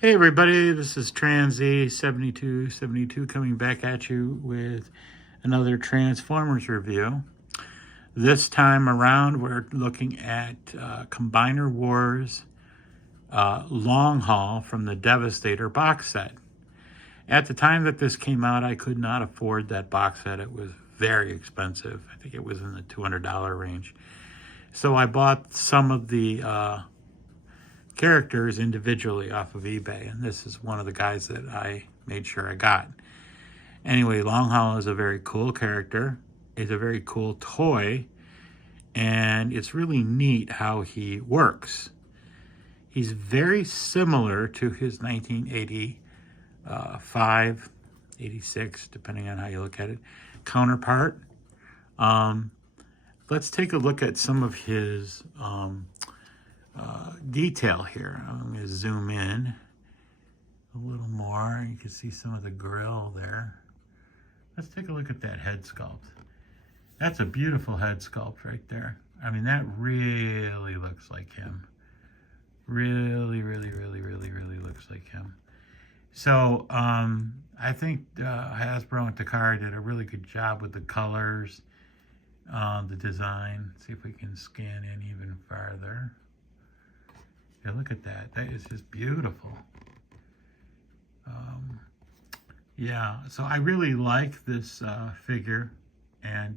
Hey everybody, this is Transy7272 coming back at you with another Transformers review. This time around we're looking at Combiner Wars Long Haul from the Devastator box set. At the time that this came out, I could not afford that box set. It was very expensive. I think it was in the $200 range. So I bought some of the characters individually off of eBay, and this is one of the guys that I made sure I got. Anyway, Long Haul is a very cool character. It's a very cool toy, and it's really neat how he works. He's very similar to his 1985, 86, depending on how you look at it, counterpart. Let's take a look at some of his detail here. I'm going to zoom in a little more. You can see some of the grill there. Let's take a look at that head sculpt. That's a beautiful head sculpt right there. I mean, that really looks like him. Really looks like him. So I think Hasbro and Takara did a really good job with the colors, the design. See if we can scan in even farther. Yeah, look at that. That is just beautiful. Yeah, so I really like this figure. And,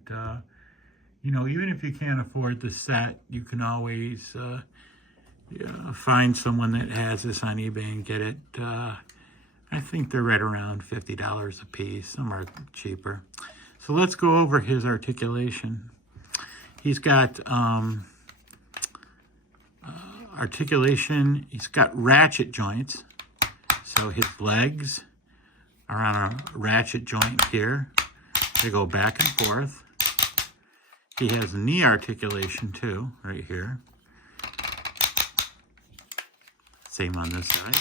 you know, even if you can't afford the set, you can always find someone that has this on eBay and get it. I think they're right around $50 a piece. Some are cheaper. So let's go over his articulation. He's got articulation. He's got ratchet joints. So his legs are on a ratchet joint here. They go back and forth. He has knee articulation too, right here. Same on this side.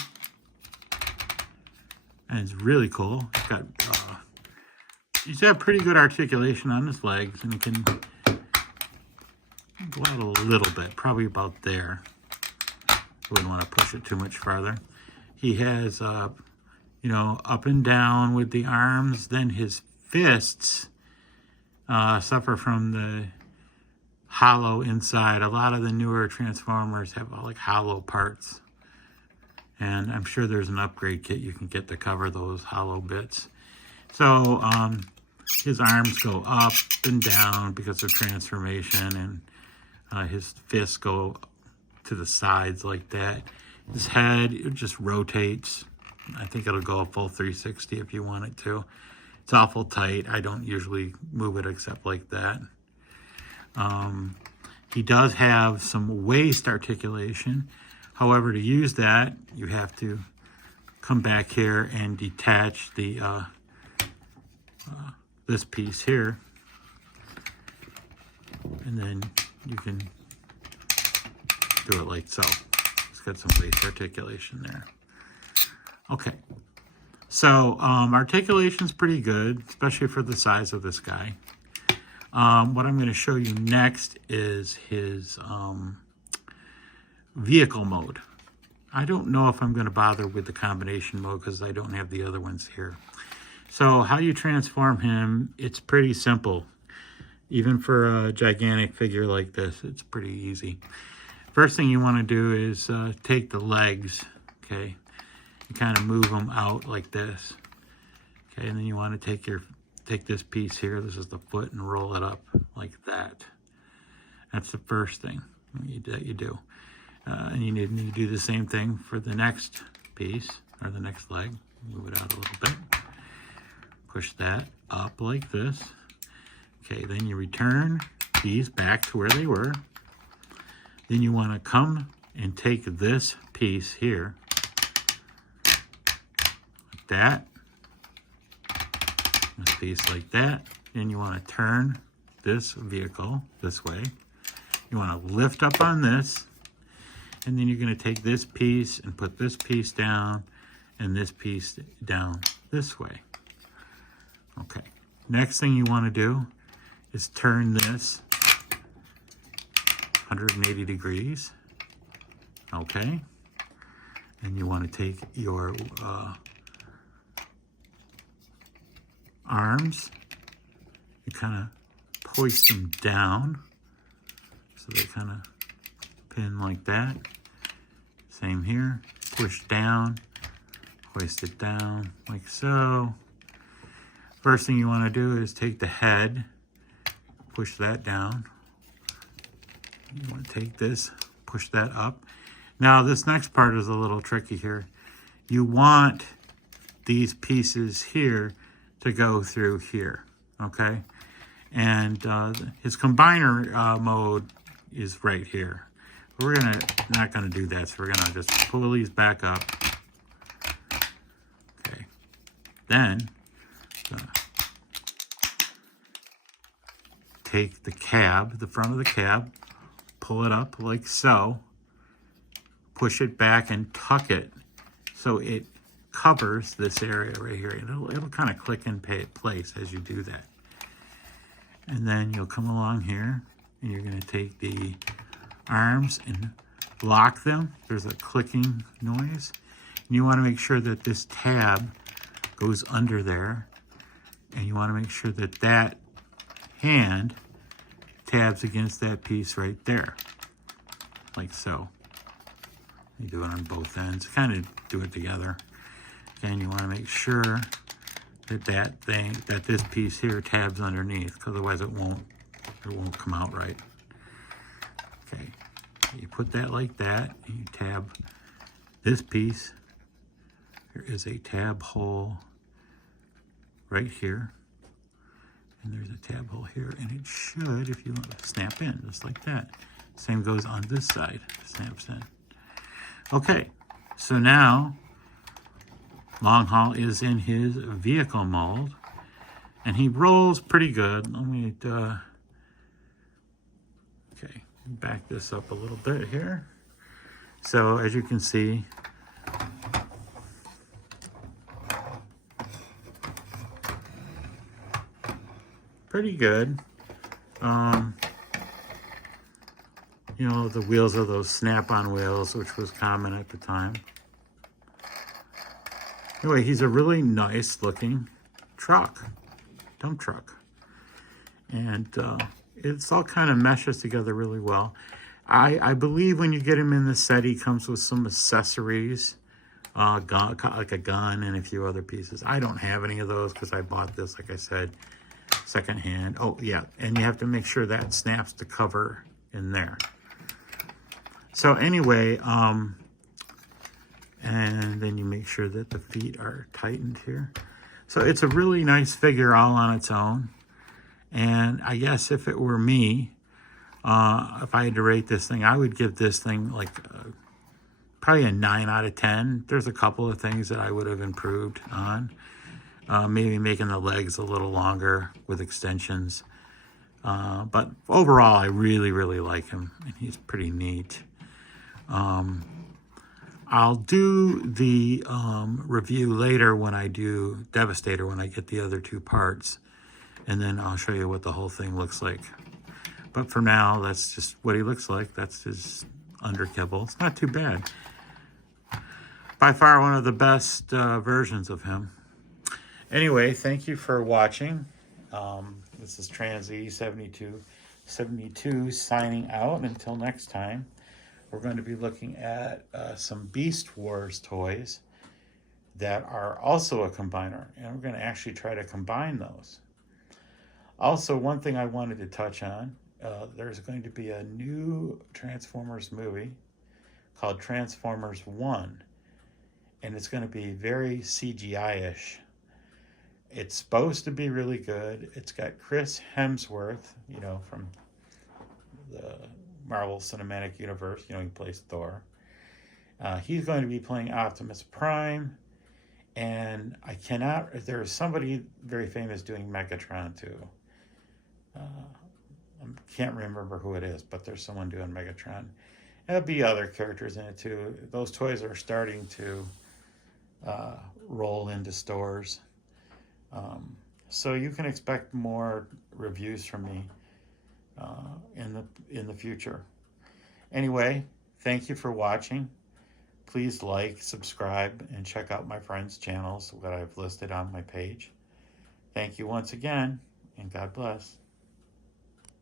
And it's really cool. He's got pretty good articulation on his legs, and he can go out a little bit, probably about there. Wouldn't want to push it too much farther. He has, you know, up and down with the arms. Then his fists suffer from the hollow inside. A lot of the newer Transformers have like hollow parts. And I'm sure there's an upgrade kit you can get to cover those hollow bits. So his arms go up and down because of transformation, and his fists go to the sides like that. His head, it just rotates. I think it'll go a full 360 if you want it to. It's awful tight. I don't usually move it except like that. He does have some waist articulation. However, to use that, you have to come back here and detach the this piece here, and then you can do it like so. It's got some waist articulation there. Okay, so articulation's pretty good, especially for the size of this guy. What I'm going to show you next is his vehicle mode. I don't know if I'm going to bother with the combination mode because I don't have the other ones here. So how you transform him, it's pretty simple. Even for a gigantic figure like this, it's pretty easy. First thing you want to do is take the legs, okay, and kind of move them out like this. Okay, and then you want to take this piece here, this is the foot, and roll it up like that. That's the first thing that you do. And you need to do the same thing for the next piece, or the next leg. Move it out a little bit. Push that up like this. Okay, then you return these back to where they were. Then you want to come and take this piece here, like that. This piece like that. And you want to turn this vehicle this way. You want to lift up on this. And then you're going to take this piece and put this piece down and this piece down this way. Okay. Next thing you want to do is turn this 180 degrees. Okay. And you want to take your arms, you kind of hoist them down, so they kind of pin like that. Same here, push down, hoist it down like so. First thing you want to do is take the head, push that down. You want to take this, push that up. Now this next part is a little tricky here. You want these pieces here to go through here, okay? And his combiner mode is right here. We're not gonna do that, so we're gonna just pull these back up. Okay, then take the cab, the front of the cab, pull it up like so, push it back and tuck it so it covers this area right here. It'll kind of click in place as you do that. And then you'll come along here and you're going to take the arms and lock them. There's a clicking noise. And you want to make sure that this tab goes under there. And you want to make sure that that hand tabs against that piece right there. Like so. You do it on both ends. Kind of do it together. And you want to make sure that this piece here tabs underneath, because otherwise it won't come out right. Okay, you put that like that, and you tab this piece. There is a tab hole right here, and there's a tab hole here, and it should, if you want to, snap in just like that. Same goes on this side, snaps in. Okay, so now Long Haul is in his vehicle mold, and he rolls pretty good. Let me, okay, back this up a little bit here. So as you can see, pretty good. You know, the wheels are those snap-on wheels, which was common at the time. Anyway, he's a really nice looking truck, dump truck. And it's all kind of meshes together really well. I believe when you get him in the set, he comes with some accessories, like a gun and a few other pieces. I don't have any of those because I bought this, like I said, secondhand. Oh, yeah, and you have to make sure that snaps the cover in there. So anyway, and then you make sure that the feet are tightened here. So it's a really nice figure all on its own. And I guess if it were me, if I had to rate this thing, I would give this thing like probably a 9 out of 10. There's a couple of things that I would have improved on. Maybe making the legs a little longer with extensions. But overall, I really, really like him. And he's pretty neat. I'll do the review later when I do Devastator, when I get the other two parts. And then I'll show you what the whole thing looks like. But for now, that's just what he looks like. That's his under kibble. It's not too bad. By far one of the best versions of him. Anyway, thank you for watching. This is TransE7272 signing out. Until next time, we're going to be looking at some Beast Wars toys that are also a combiner. And we're going to actually try to combine those. Also, one thing I wanted to touch on, there's going to be a new Transformers movie called Transformers 1. And it's going to be very CGI-ish. It's supposed to be really good. It's got Chris Hemsworth, you know, from the Marvel Cinematic Universe. You know, he plays Thor. He's going to be playing Optimus Prime. And there's somebody very famous doing Megatron too. I can't remember who it is, but there's someone doing Megatron. There'll be other characters in it too. Those toys are starting to roll into stores. So you can expect more reviews from me in the future. Anyway, thank you for watching. Please like, subscribe, and check out my friends' channels that I've listed on my page. Thank you once again, and God bless.